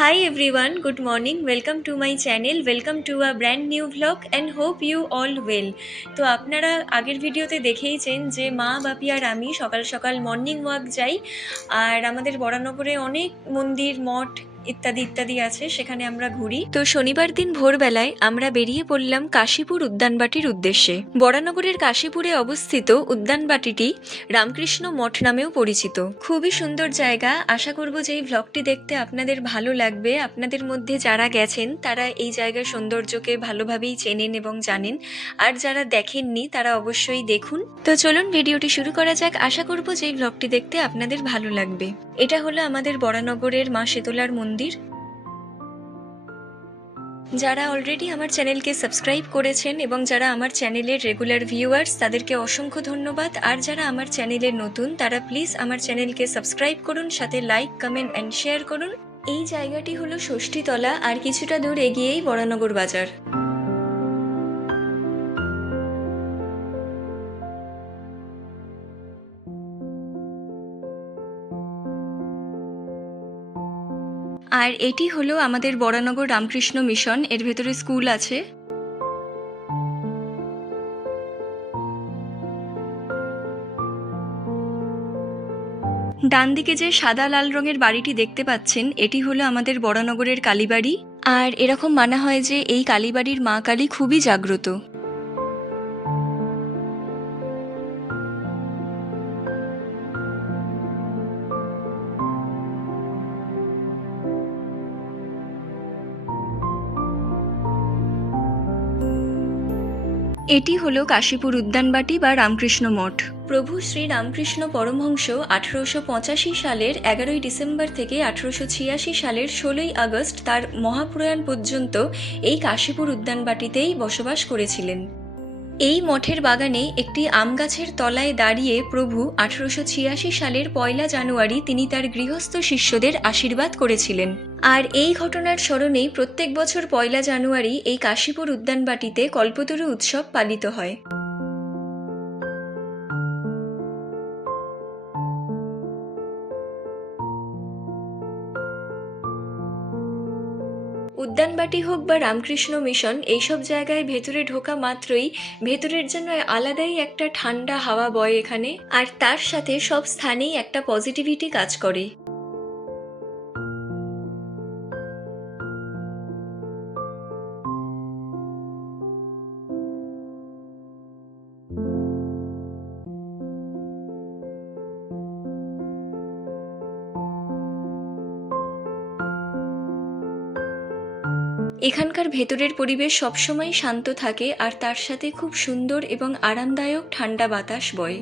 Hi everyone, good morning. Welcome to my channel. Welcome to a brand new vlog and hope you all well. তো আপনারা আগের ভিডিওতে দেখেইছেন যে মা বাপি আর আমি সকাল সকাল মর্নিং ওয়াক যাই আর আমাদের বরানগরে অনেক মন্দির মঠ ইত্যাদি ইত্যাদি আছে, সেখানে আমরা ঘুরি। তো শনিবার দিন ভোরবেলায় আমরা বেরিয়ে পড়লাম কাশীপুর উদ্যানবাটির উদ্দেশ্যে। বরানগরের কাশীপুরে অবস্থিত উদ্যানবাটিটি রামকৃষ্ণ মঠ নামেও পরিচিত। খুবই সুন্দর জায়গা। আশা করব যে এই ভ্লগটি দেখতে আপনাদের ভালো লাগবে। আপনাদের মধ্যে যারা গেছেন, তারা এই জায়গার সৌন্দর্যকে ভালোভাবেই চেনেন এবং জানেন। আর যারা দেখেননি, তারা অবশ্যই দেখুন। তো চলুন ভিডিওটি শুরু করা যাক। আশা করব যে এই ভ্লগটি দেখতে আপনাদের ভালো লাগবে। এটা হলো আমাদের বরানগরের মা শীতলার মন্দির। যারা অলরেডি আমার চ্যানেলকে সাবস্ক্রাইব করেছেন এবং যারা আমার চ্যানেলের রেগুলার ভিউয়ার্স তাদেরকে অসংখ্য ধন্যবাদ। আর যারা আমার চ্যানেলে নতুন, তারা প্লিজ আমার চ্যানেলকে সাবস্ক্রাইব করুন, সাথে লাইক কমেন্ট অ্যান্ড শেয়ার করুন। এই জায়গাটি হলো ষষ্ঠীতলা, আর কিছুটা দূর এগিয়েই বরানগর বাজার। আর এটি হলো আমাদের বরানগর রামকৃষ্ণ মিশন। এর ভেতরে স্কুল আছে। ডান দিকে যে সাদা লাল রঙের বাড়িটি দেখতে পাচ্ছেন, এটি হলো আমাদের বরানগরের কালীবাড়ি। আর এরকম মানা হয় যে এই কালীবাড়ির মা কালী খুবই জাগ্রত। এটি হলো কাশীপুর উদ্যানবাটি বা রামকৃষ্ণ মঠ। প্রভু শ্রী রামকৃষ্ণ পরমহংস আঠারোশো পঁচাশি সালের এগারোই ডিসেম্বর থেকে আঠারোশো ছিয়াশি সালের ষোলোই আগস্ট তার মহাপ্রয়াণ পর্যন্ত এই কাশীপুর উদ্যানবাটিতেই বসবাস করেছিলেন। এই মঠের বাগানে একটি আম গাছের তলায় দাঁড়িয়ে প্রভু আঠারোশো ছিয়াশি সালের পয়লা জানুয়ারি তিনি তার গৃহস্থ শিষ্যদের আশীর্বাদ করেছিলেন। আর এই ঘটনার স্মরণেই প্রত্যেক বছর পয়লা জানুয়ারি এই কাশীপুর উদ্যানবাটিতে কল্পতরু উৎসব পালিত হয়। উদ্যানবাটি হোক বা রামকৃষ্ণ মিশন, এইসব জায়গায় ভেতরে ঢোকা মাত্রই ভেতরের জন্য আলাদাই একটা ঠান্ডা হাওয়া বয় এখানে। আর তার সাথে সব স্থানেই একটা পজিটিভিটি কাজ করে। এখানকার ভেতরের পরিবেশ সবসময় শান্ত থাকে আর তার সাথে খুব সুন্দর এবং আরামদায়ক ঠান্ডা বাতাস বয়।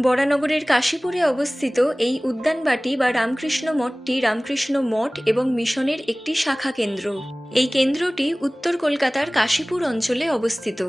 বরানগরের কাশীপুরে অবস্থিত এই উদ্যানবাটি বা রামকৃষ্ণ মঠটি রামকৃষ্ণ মঠ এবং মিশনের একটি শাখা কেন্দ্র। এই কেন্দ্রটি উত্তর কলকাতার কাশীপুর অঞ্চলে অবস্থিত।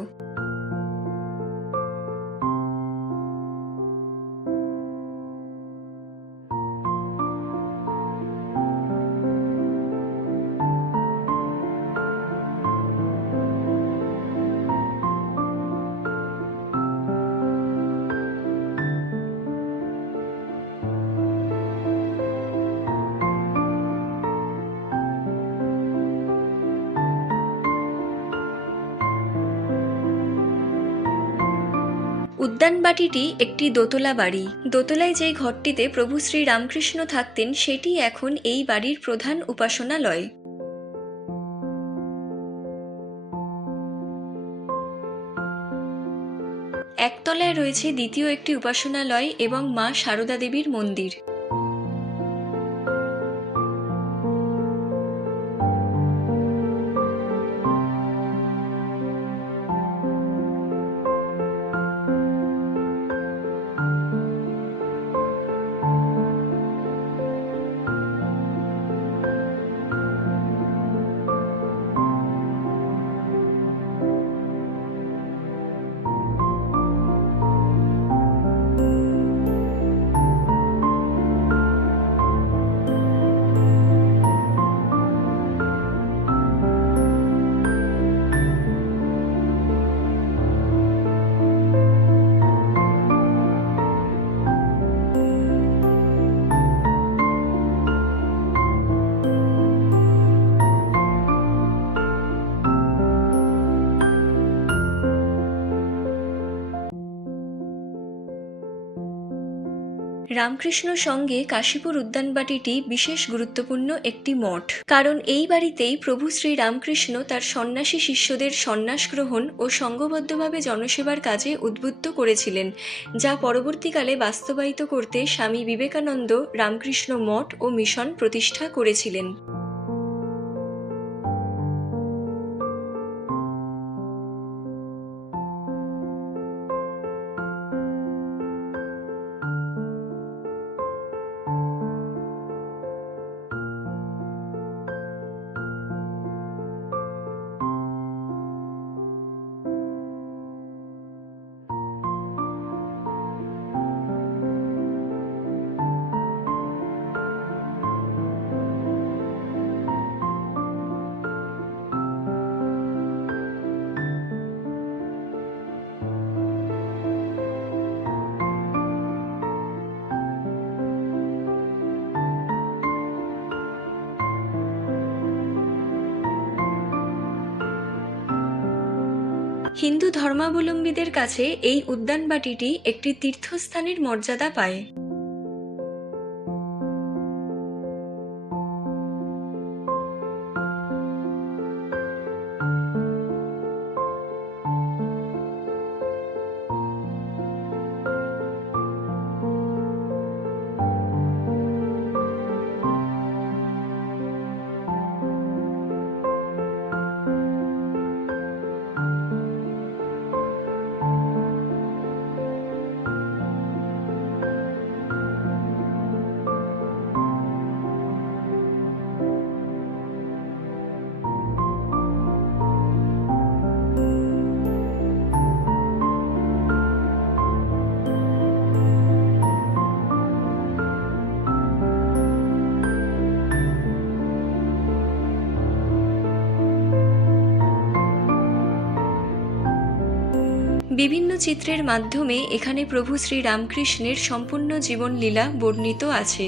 উদ্যানবাটিটি একটি দোতলা বাড়ি। দোতলায় যে ঘরটিতে প্রভু শ্রী রামকৃষ্ণ থাকতেন, সেটি এখন এই বাড়ির প্রধান উপাসনালয়। একতলায় রয়েছে দ্বিতীয় একটি উপাসনালয় এবং মা সারদা দেবীর মন্দির। রামকৃষ্ণ সঙ্গে কাশীপুর উদ্যানবাটিটি বিশেষ গুরুত্বপূর্ণ একটি মঠ। কারণ এই বাড়িতেই প্রভু শ্রী রামকৃষ্ণ তার সন্ন্যাসী শিষ্যদের সন্ন্যাস গ্রহণ ও সঙ্গবদ্ধভাবে জনসেবার কাজে উদ্বুদ্ধ করেছিলেন, যা পরবর্তীকালে বাস্তবায়িত করতে স্বামী বিবেকানন্দ রামকৃষ্ণ মঠ ও মিশন প্রতিষ্ঠা করেছিলেন। হিন্দু ধর্মাবলম্বীদের কাছে এই উদ্যানবাটিটি একটি তীর্থস্থানের মর্যাদা পায়। বিভিন্ন চিত্রের মাধ্যমে এখানে প্রভু শ্রীরামকৃষ্ণের সম্পূর্ণ জীবনলীলা বর্ণিত আছে।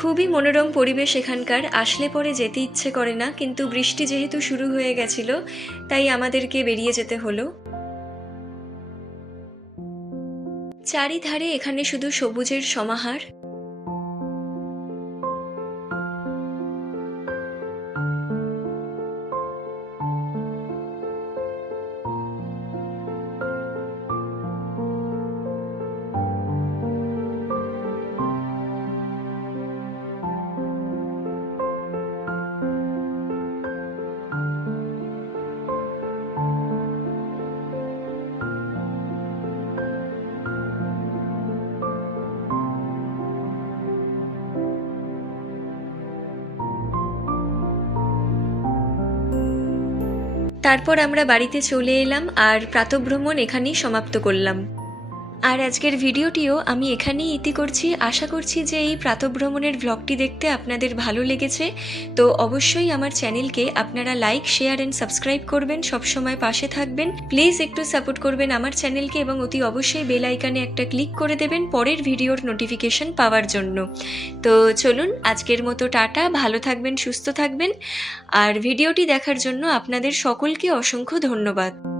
খুবই মনোরম পরিবেশ এখানকার। আসলে পরে যেতে ইচ্ছে করে না, কিন্তু বৃষ্টি যেহেতু শুরু হয়ে গেছিল, তাই আমাদেরকে বেরিয়ে যেতে হলো। চারিধারে এখানে শুধু সবুজের সমাহার। তারপর আমরা বাড়িতে চলে এলাম আর প্রাতভ্রমণ এখানেই সমাপ্ত করলাম। আর আজকের ভিডিওটিও আমি এখানেই ইতি করছি। আশা করছি যে এই প্রাতভ্রমণের ব্লগটি দেখতে আপনাদের ভালো লেগেছে। তো অবশ্যই আমার চ্যানেলকে আপনারা লাইক শেয়ার অ্যান্ড সাবস্ক্রাইব করবেন। সবসময় পাশে থাকবেন। প্লিজ একটু সাপোর্ট করবেন আমার চ্যানেলকে এবং অতি অবশ্যই বেল আইকানে একটা ক্লিক করে দেবেন পরের ভিডিওর নোটিফিকেশন পাওয়ার জন্য। তো চলুন, আজকের মতো টাটা। ভালো থাকবেন, সুস্থ থাকবেন। আর ভিডিওটি দেখার জন্য আপনাদের সকলকে অসংখ্য ধন্যবাদ।